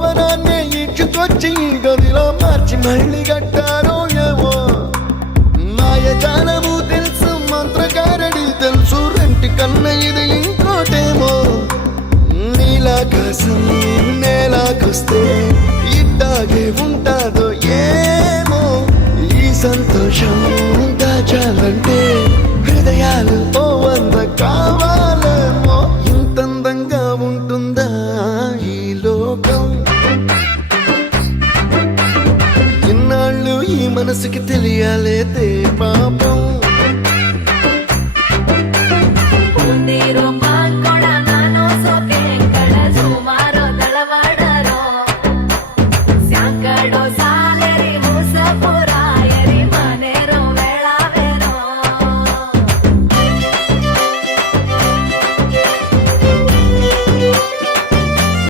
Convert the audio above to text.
భవనాన్ని ఇచ్చుకొచ్చి గదిలో మార్చి మళ్ళీ కట్టారో ఏమో మాయజాలము తెలుసు మంత్రకారడి తెలుసు రెంటి కన్న ఇది ఇంకోటేమో నీలాకాశం నేలాకొస్తే ఇట్టాగే ఉంటాదో ఏమో ఈ సంతోషం దాచాలంటే హృదయాలు ఓ వంద కావాలేమో ఇంతందంగా ఉంటుందా ఈ లోకం ఇన్నాళ్ళు ఈ మనసుకి తెలియాలేదే పాపం